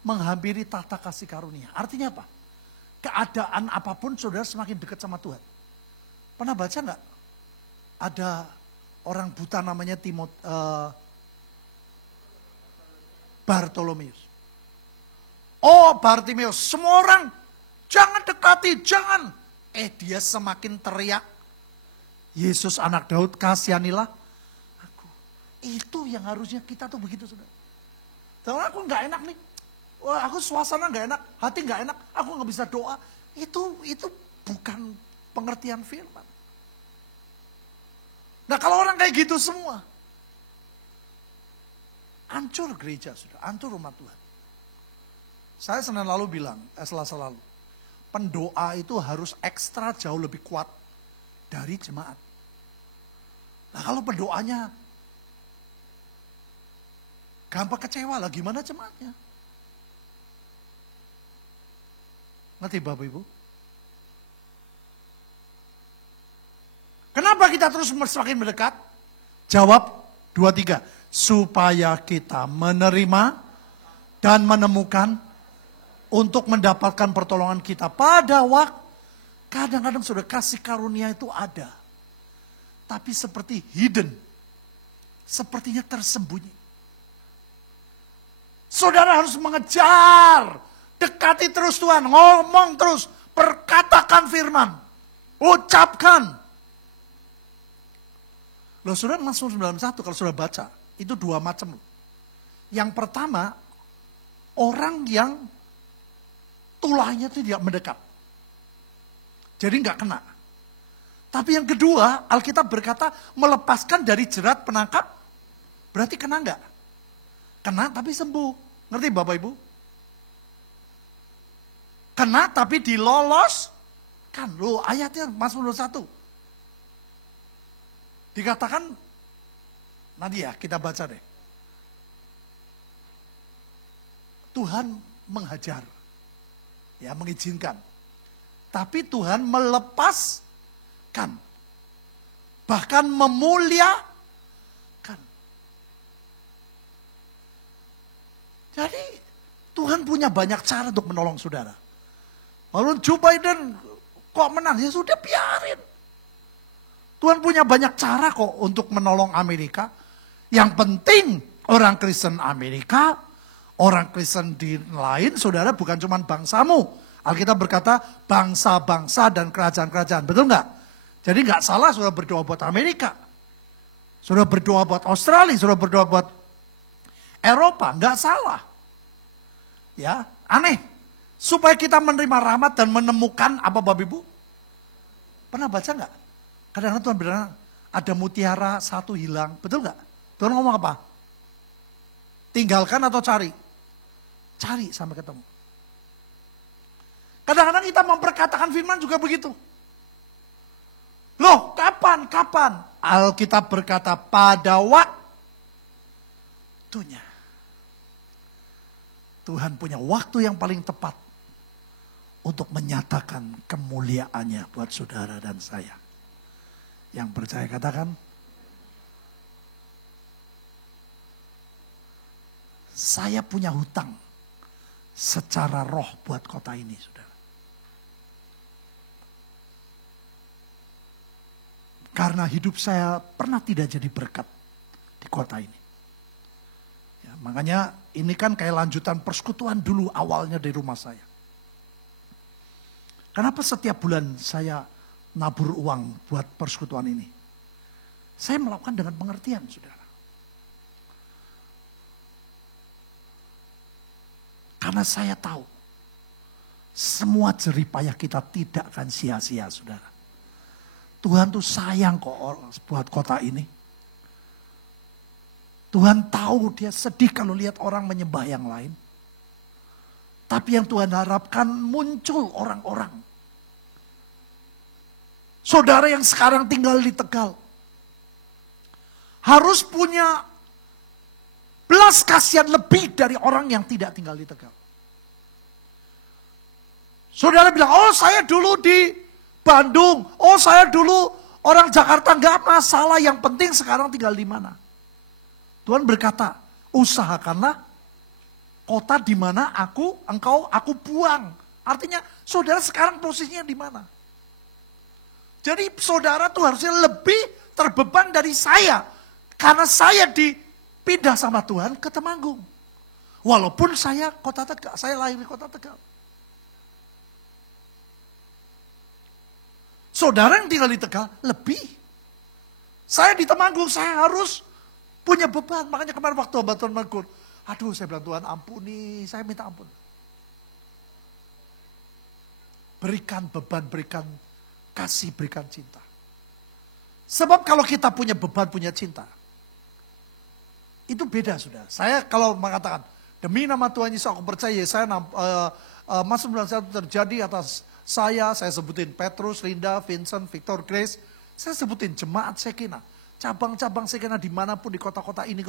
Menghampiri tahta kasih karunia. Artinya apa? Keadaan apapun saudara semakin dekat sama Tuhan. Pernah baca gak? Ada orang buta namanya Bartolomeus. Oh Bartimeus, semua orang jangan dekati, jangan. Dia semakin teriak, Yesus anak Daud kasihanilah aku. Itu yang harusnya kita tuh begitu saudara. Karena aku gak enak nih, wah aku suasana gak enak, hati gak enak, aku gak bisa doa. Itu bukan pengertian firman. Nah kalau orang kayak gitu semua, hancur gereja sudah, hancur rumah Tuhan. Saya Senin lalu bilang, Selasa lalu, pendoa itu harus ekstra jauh lebih kuat dari jemaat. Nah kalau pendoanya gampang kecewa lah, gimana jemaatnya? Ngerti Bapak Ibu? Kenapa kita terus semakin mendekat? Jawab 2, 3. Supaya kita menerima dan menemukan untuk mendapatkan pertolongan kita pada waktu. Kadang-kadang sudah kasih karunia itu ada. Tapi seperti hidden. Sepertinya tersembunyi. Saudara harus mengejar. Dekati terus Tuhan. Ngomong terus. Perkatakan firman. Ucapkan. Loh saudara Mazmur 91 kalau sudah baca. Itu 2 macam. Yang pertama, orang yang tulahnya itu tidak mendekat. Jadi nggak kena. Tapi yang kedua, Alkitab berkata melepaskan dari jerat penangkap. Berarti kena nggak? Kena tapi sembuh. Ngerti Bapak Ibu? Kena tapi diloloskan. Loh ayatnya Mazmur 1. Dikatakan, nanti ya kita baca deh. Tuhan menghajar, ya mengizinkan. Tapi Tuhan melepaskan, bahkan memuliakan. Jadi Tuhan punya banyak cara untuk menolong saudara. Lalu Joe Biden kok menang, ya sudah biarin. Tuhan punya banyak cara kok untuk menolong Amerika. Yang penting orang Kristen Amerika, orang Kristen di lain, saudara, bukan cuma bangsamu. Alkitab berkata bangsa-bangsa dan kerajaan-kerajaan, betul nggak? Jadi nggak salah saudara berdoa buat Amerika. Saudara berdoa buat Australia, saudara berdoa buat Eropa, nggak salah. Ya, aneh. Supaya kita menerima rahmat dan menemukan apa Bapak Ibu? Pernah baca nggak? Kadang-kadang Tuhan bilang ada mutiara satu hilang, betul nggak? Tuhan ngomong apa? Tinggalkan atau cari? Cari sampai ketemu. Kadang-kadang kita memperkatakan firman juga begitu. Loh, kapan? Alkitab berkata pada waktunya. Tuhan punya waktu yang paling tepat untuk menyatakan kemuliaannya buat saudara dan saya. Yang percaya katakan, saya punya hutang secara roh buat kota ini, saudara. Karena hidup saya pernah tidak jadi berkat di kota ini. Ya, makanya ini kan kayak lanjutan persekutuan dulu awalnya dari rumah saya. Kenapa setiap bulan saya nabur uang buat persekutuan ini? Saya melakukan dengan pengertian, saudara. Karena saya tahu semua jeripayah kita tidak akan sia-sia, saudara. Tuhan tuh sayang kok buat kota ini. Tuhan tahu dia sedih kalau lihat orang menyembah yang lain. Tapi yang Tuhan harapkan muncul orang-orang. Saudara yang sekarang tinggal di Tegal. Harus punya belas kasihan lebih dari orang yang tidak tinggal di Tegal. Saudara bilang, oh saya dulu di Bandung, oh saya dulu orang Jakarta, nggak masalah, yang penting sekarang tinggal di mana. Tuhan berkata, usahakanlah kota di mana aku buang. Artinya saudara sekarang posisinya di mana? Jadi saudara tuh harusnya lebih terbeban dari saya. Karena saya dipindah sama Tuhan ke Temanggung. Walaupun saya kota Tegal, saya lahir di kota Tegal. Saudara yang tinggal di Tegal lebih. Saya di Temanggung, saya harus punya beban. Makanya kemarin waktu Tuhan menegur, aduh saya bilang Tuhan ampuni, saya minta ampun. Berikan beban, berikan kasih, berikan cinta. Sebab kalau kita punya beban, punya cinta, itu beda sudah. Saya kalau mengatakan, demi nama Tuhan Yesus aku percaya, saya masuk bulan satu terjadi atas saya sebutin Petrus, Linda, Vincent, Victor, Grace. Saya sebutin jemaat Shekinah. Cabang-cabang Shekinah dimanapun di kota-kota ini.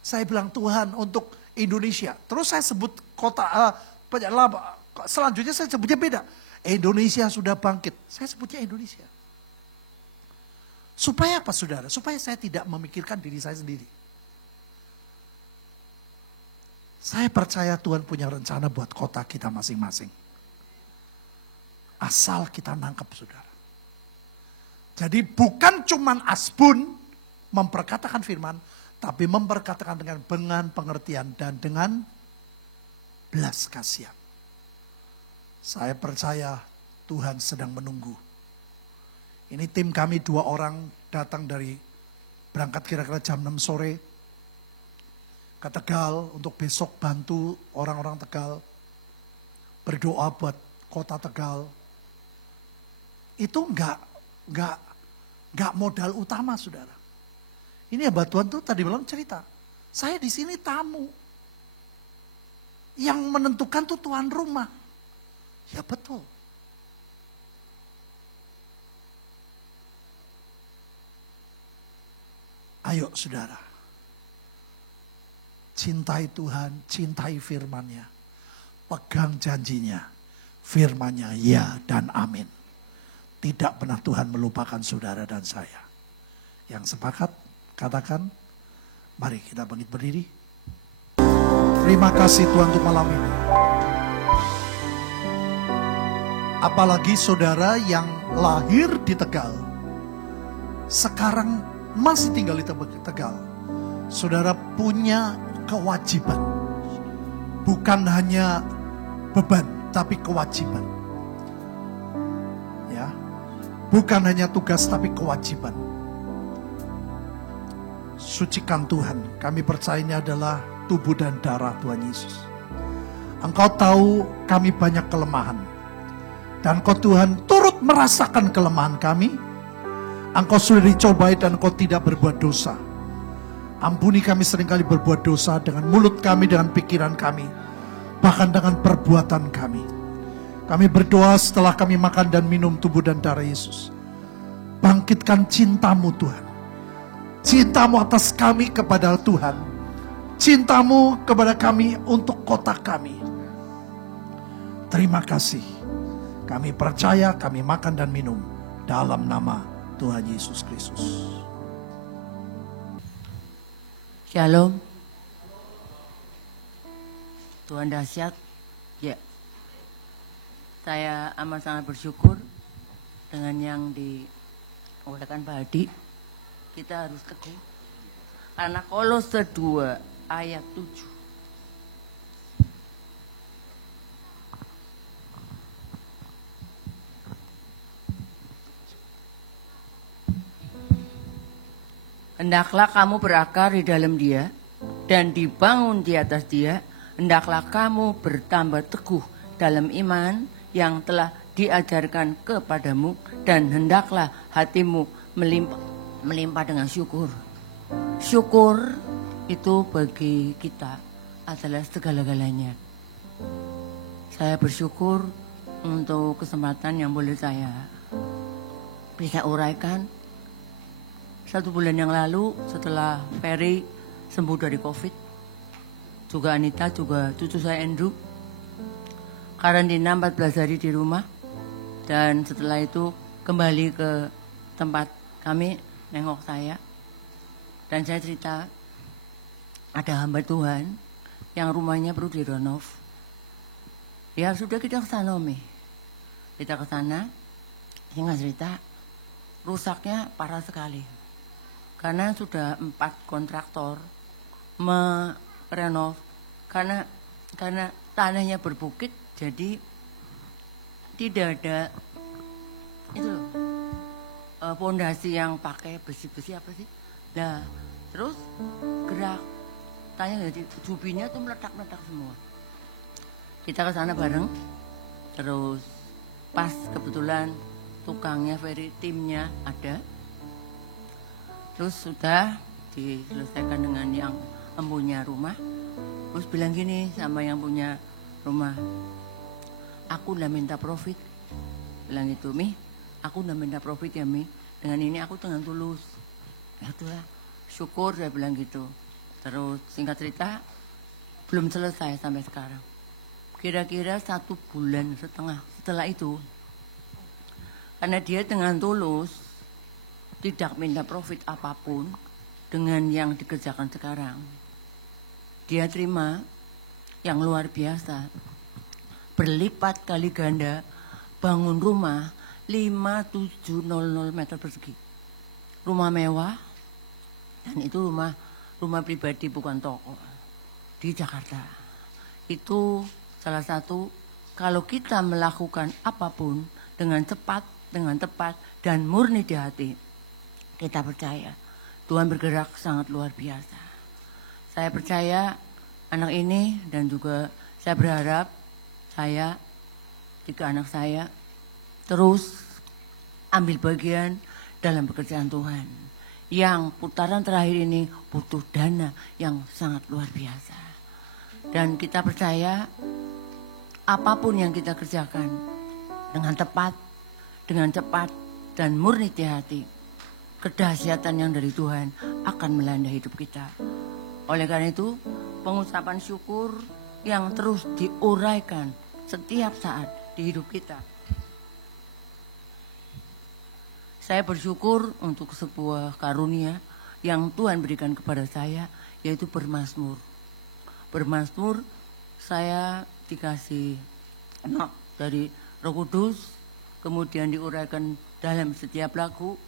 Saya bilang Tuhan untuk Indonesia. Terus saya sebut kota, selanjutnya saya sebutnya beda. Indonesia sudah bangkit. Saya sebutnya Indonesia. Supaya apa saudara? Supaya saya tidak memikirkan diri saya sendiri. Saya percaya Tuhan punya rencana buat kota kita masing-masing. Asal kita nangkep saudara. Jadi bukan cuman asbun memperkatakan firman, tapi memperkatakan dengan pengertian dan dengan belas kasihan. Saya percaya Tuhan sedang menunggu. Ini tim kami 2 orang datang berangkat kira-kira jam 6 sore ke Tegal untuk besok bantu orang-orang Tegal. Berdoa buat kota Tegal. Itu enggak modal utama saudara. Ini ya Tuhan tuh tadi malam cerita. Saya di sini tamu. Yang menentukan tuh tuan rumah. Ya betul. Ayo saudara. Cintai Tuhan, cintai firman-Nya. Pegang janjinya. Firman-Nya ya dan amin. Tidak pernah Tuhan melupakan saudara dan saya. Yang sepakat, katakan, mari kita bangkit berdiri. Terima kasih Tuhan untuk malam ini. Apalagi saudara yang lahir di Tegal, sekarang masih tinggal di Tegal. Saudara punya kewajiban, bukan hanya beban, tapi kewajiban. Ya, bukan hanya tugas, tapi kewajiban. Sucikan Tuhan. Kami percaya ini adalah tubuh dan darah Tuhan Yesus. Engkau tahu kami banyak kelemahan. Dan Engkau Tuhan turut merasakan kelemahan kami. Engkau sudah dicobai dan Engkau tidak berbuat dosa. Ampuni kami seringkali berbuat dosa dengan mulut kami, dengan pikiran kami. Bahkan dengan perbuatan kami. Kami berdoa setelah kami makan dan minum tubuh dan darah Yesus. Bangkitkan cinta-Mu Tuhan. Cinta-Mu atas kami kepada Tuhan. Cinta-Mu kepada kami untuk kota kami. Terima kasih. Kami percaya, kami makan dan minum dalam nama Tuhan Yesus Kristus. Shalom. Tuhan dahsyat. Ya. Saya amat sangat bersyukur dengan yang diuraikan Pak Hadi. Kita harus teguh. Karena Kolose 2 ayat 7. Hendaklah kamu berakar di dalam Dia dan dibangun di atas Dia. Hendaklah kamu bertambah teguh dalam iman yang telah diajarkan kepadamu, dan hendaklah hatimu melimpah dengan syukur. Syukur itu bagi kita adalah segala-galanya. Saya bersyukur untuk kesempatan yang boleh saya bisa uraikan. 1 bulan yang lalu setelah Ferry sembuh dari COVID, juga Anita, juga cucu saya Andrew, karantina 14 hari di rumah. Dan setelah itu kembali ke tempat kami, nengok saya. Dan saya cerita, ada hamba Tuhan yang rumahnya perlu direnov. Ya sudah, kita ke sana Umi. Kita ke sana, singkat cerita, rusaknya parah sekali. Karena sudah 4 kontraktor merenov. Karena tanahnya berbukit, jadi tidak ada itu pondasi yang pakai besi-besi apa sih. Nah, terus gerak tanya, jadi jubinya tuh meletak-meletak semua. Kita ke sana bareng. Terus pas kebetulan tukangnya Ferry, timnya ada. Terus sudah diselesaikan dengan yang empunya rumah. Terus bilang gini sama yang punya rumah, aku udah minta profit. Bilang gitu, Mi, aku udah minta profit ya Mi. Dengan ini aku dengan tulus. Ya itulah, syukur saya bilang gitu. Terus singkat cerita, belum selesai sampai sekarang. Kira-kira 1,5 bulan setelah itu. Karena dia dengan tulus, tidak minta profit apapun dengan yang dikerjakan sekarang. Dia terima yang luar biasa. Berlipat kali ganda, bangun rumah 5700 meter persegi. Rumah mewah, dan itu rumah pribadi bukan toko. Di Jakarta. Itu salah satu, kalau kita melakukan apapun dengan cepat, dengan tepat, dan murni di hati, kita percaya Tuhan bergerak sangat luar biasa. Saya percaya anak ini, dan juga saya berharap 3 anak saya terus ambil bagian dalam pekerjaan Tuhan. Yang putaran terakhir ini butuh dana yang sangat luar biasa. Dan kita percaya apapun yang kita kerjakan dengan tepat, dengan cepat, dan murni di hati, kedahsyatan yang dari Tuhan akan melanda hidup kita. Oleh karena itu, pengucapan syukur yang terus diuraikan setiap saat di hidup kita. Saya bersyukur untuk sebuah karunia yang Tuhan berikan kepada saya, yaitu bermazmur. Bermazmur, saya dikasih dari Roh Kudus, kemudian diuraikan dalam setiap lagu,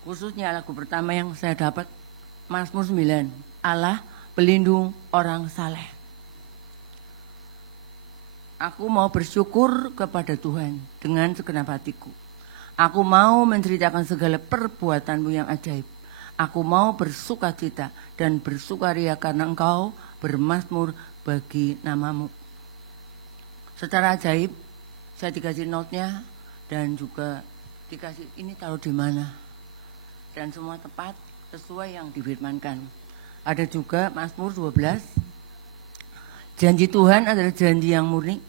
khususnya lagu pertama yang saya dapat, Mazmur 9, Allah pelindung orang saleh. Aku mau bersyukur kepada Tuhan dengan segenap hatiku. Aku mau menceritakan segala perbuatan-Mu yang ajaib. Aku mau bersukacita dan bersukaria karena Engkau bermazmur bagi nama-Mu. Secara ajaib, saya dikasih note-nya dan juga dikasih ini taruh di mana. Dan semua tepat sesuai yang difirmankan. Ada juga Mazmur 12. Janji Tuhan adalah janji yang murni,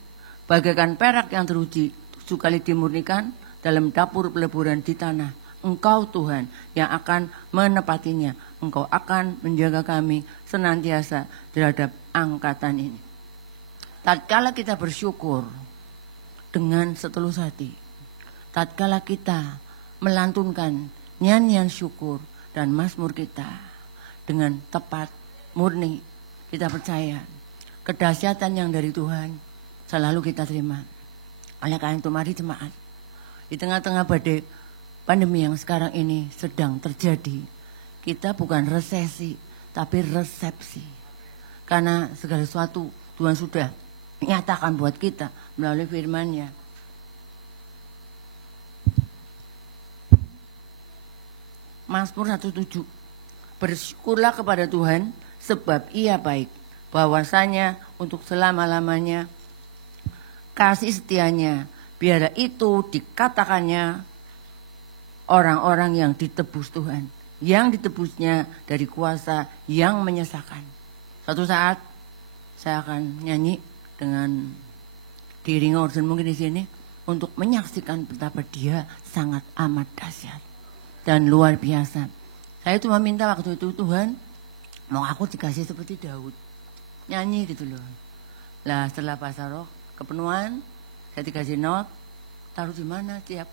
bagaikan perak yang teruji, 7 kali dimurnikan dalam dapur peleburan di tanah. Engkau Tuhan yang akan menepatinya. Engkau akan menjaga kami senantiasa terhadap angkatan ini. Tatkala kita bersyukur dengan setulus hati, tatkala kita melantunkan nyanyian syukur dan mazmur kita dengan tepat, murni, kita percaya kedahsyatan yang dari Tuhan selalu kita terima. Oleh karena itu mari jemaat, di tengah-tengah badai pandemi yang sekarang ini sedang terjadi, kita bukan resesi, tapi resepsi. Karena segala sesuatu Tuhan sudah nyatakan buat kita melalui firman-Nya. Mazmur 107. Bersyukurlah kepada Tuhan sebab Ia baik, bahwasanya untuk selama-lamanya kasih setianya, biarlah itu dikatakannya orang-orang yang ditebus Tuhan, yang ditebusnya dari kuasa yang menyesakan. Suatu saat saya akan nyanyi dengan diiringi organ mungkin di sini untuk menyaksikan betapa Dia sangat amat dahsyat dan luar biasa. Saya cuma minta waktu itu, Tuhan, mau aku dikasih seperti Daud, nyanyi gitu loh. Lah setelah bahasa roh, kepenuhan, saya dikasih not, taruh di mana tiap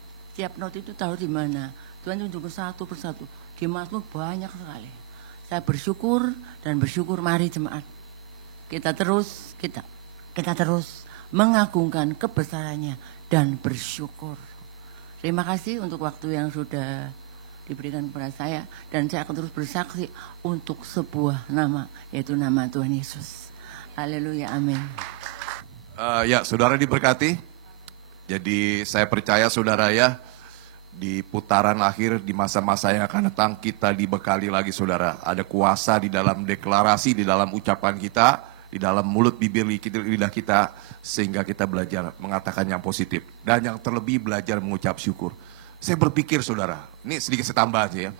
not itu taruh di mana. Tuhan tunjuk satu persatu. Di Mazmur banyak sekali. Saya bersyukur dan bersyukur, mari jemaat. Kita terus mengagungkan kebesarannya dan bersyukur. Terima kasih untuk waktu yang sudah diberikan kepada saya. Dan saya akan terus bersaksi untuk sebuah nama, yaitu nama Tuhan Yesus. Haleluya, amin. Ya, saudara diberkati. Jadi saya percaya saudara ya, di putaran akhir, di masa-masa yang akan datang, kita dibekali lagi saudara. Ada kuasa di dalam deklarasi, di dalam ucapan kita, di dalam mulut, bibir, lidah kita, sehingga kita belajar mengatakan yang positif. Dan yang terlebih belajar mengucap syukur. Saya berpikir saudara, ini sedikit saya tambah aja ya.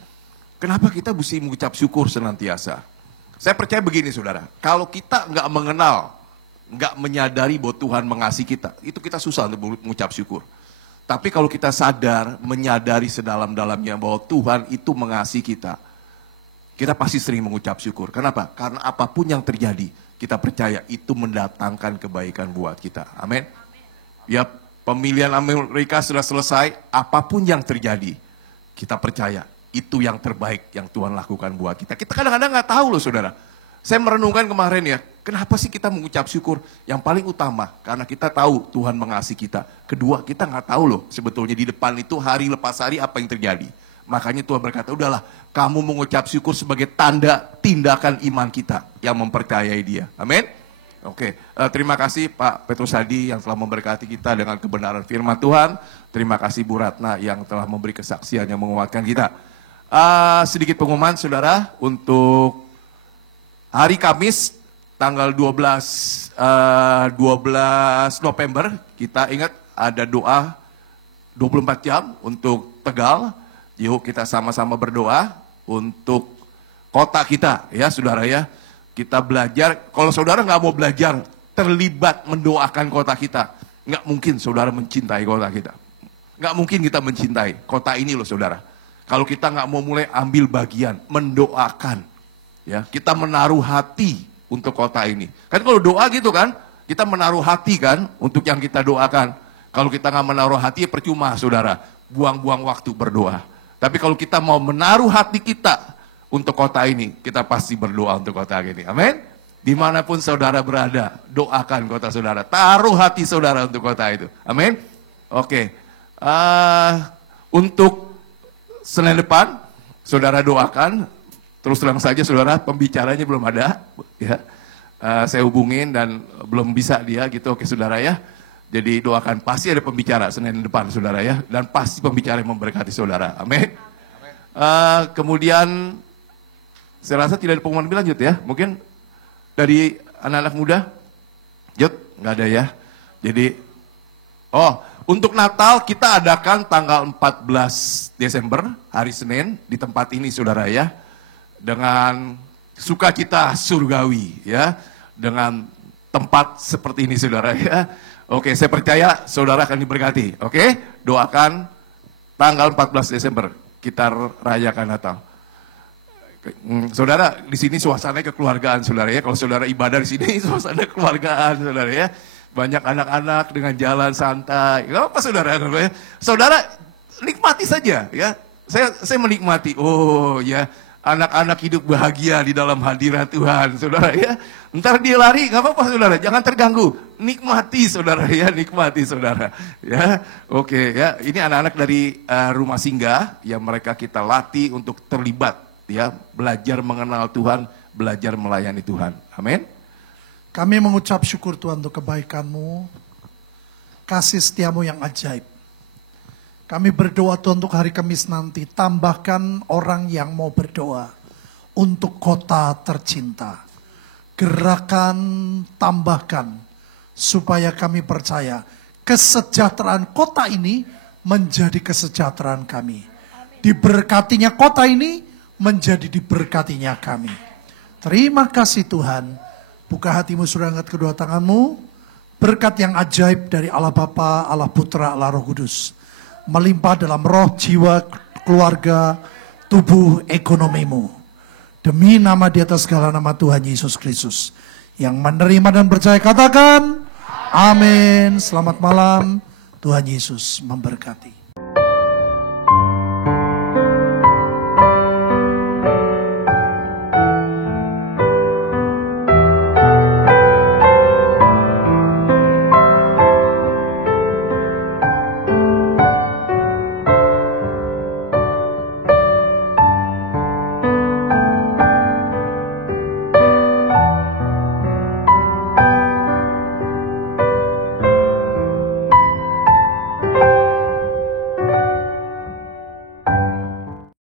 Kenapa kita mesti mengucap syukur senantiasa? Saya percaya begini saudara, kalau kita nggak mengenal, nggak menyadari bahwa Tuhan mengasihi kita, itu kita susah untuk mengucap syukur. Tapi kalau kita sadar, menyadari sedalam-dalamnya bahwa Tuhan itu mengasihi kita pasti sering mengucap syukur. Kenapa? Karena apapun yang terjadi, kita percaya itu mendatangkan kebaikan buat kita. Amin. Ya, pemilihan Amerika sudah selesai, apapun yang terjadi, kita percaya itu yang terbaik yang Tuhan lakukan buat kita. Kita kadang-kadang nggak tahu loh saudara. Saya merenungkan kemarin ya, kenapa sih kita mengucap syukur? Yang paling utama, karena kita tahu Tuhan mengasihi kita. Kedua, kita nggak tahu loh sebetulnya di depan itu hari lepas hari apa yang terjadi. Makanya Tuhan berkata, udahlah kamu mengucap syukur sebagai tanda tindakan iman kita yang mempercayai Dia. Amin. Oke, terima kasih Pak Petrus Hadi yang telah memberkati kita dengan kebenaran firman Tuhan. Terima kasih Bu Ratna yang telah memberi kesaksian yang menguatkan kita. Sedikit pengumuman saudara, untuk hari Kamis tanggal 12 November, kita ingat ada doa 24 jam untuk Tegal. Yuk kita sama-sama berdoa untuk kota kita ya saudara ya. Kita belajar, kalau saudara nggak mau belajar terlibat mendoakan kota kita, nggak mungkin saudara mencintai kota kita. Nggak mungkin kita mencintai kota ini loh saudara. Kalau kita nggak mau mulai ambil bagian, mendoakan. Ya, kita menaruh hati untuk kota ini. Kan kalau doa gitu kan, kita menaruh hati kan untuk yang kita doakan. Kalau kita nggak menaruh hati, ya percuma saudara. Buang-buang waktu berdoa. Tapi kalau kita mau menaruh hati kita untuk kota ini, kita pasti berdoa untuk kota ini. Amin. Dimanapun saudara berada, doakan kota saudara. Taruh hati saudara untuk kota itu. Amin. Oke. Untuk Senin depan, saudara doakan. Terus terang saja saudara, pembicaranya belum ada. Ya. Saya hubungin dan belum bisa dia gitu. Oke saudara ya. Jadi doakan, pasti ada pembicara Senin depan saudara ya. Dan pasti pembicara yang memberkati saudara. Amin. Kemudian saya rasa tidak ada pengumuman lebih lanjut ya. Mungkin dari anak-anak muda. Yuk, nggak ada ya. Jadi, untuk Natal kita adakan tanggal 14 Desember, hari Senin, di tempat ini saudara ya. Dengan sukacita surgawi ya. Dengan tempat seperti ini saudara ya. Oke, saya percaya saudara akan diberkati. Oke, doakan tanggal 14 Desember kita rayakan Natal. Saudara, di sini suasananya kekeluargaan saudara ya. Kalau saudara ibadah di sini suasana kekeluargaan saudara ya. Banyak anak-anak dengan jalan santai. Gak apa saudara? Saudara nikmati saja ya. Saya menikmati. Oh ya, anak-anak hidup bahagia di dalam hadirat Tuhan saudara ya. Ntar dia lari, gak apa-apa saudara. Jangan terganggu. Nikmati saudara ya, nikmati saudara. Ya, oke ya. Ini anak-anak dari rumah singgah yang mereka kita latih untuk terlibat. Ya, belajar mengenal Tuhan, belajar melayani Tuhan. Amin. Kami mengucap syukur Tuhan untuk kebaikan-Mu, kasih setiamu yang ajaib. Kami berdoa Tuhan untuk hari Kamis nanti, tambahkan orang yang mau berdoa untuk kota tercinta. Gerakan, tambahkan, supaya kami percaya kesejahteraan kota ini menjadi kesejahteraan kami. Diberkatinya kota ini menjadi diberkatinya kami. Terima kasih Tuhan. Buka hatimu, sudah angkat kedua tanganmu. Berkat yang ajaib dari Allah Bapa, Allah Putra, Allah Roh Kudus. Melimpah dalam roh, jiwa, keluarga, tubuh, ekonomimu. Demi nama di atas segala nama Tuhan Yesus Kristus. Yang menerima dan percaya katakan, amin. Selamat malam. Tuhan Yesus memberkati.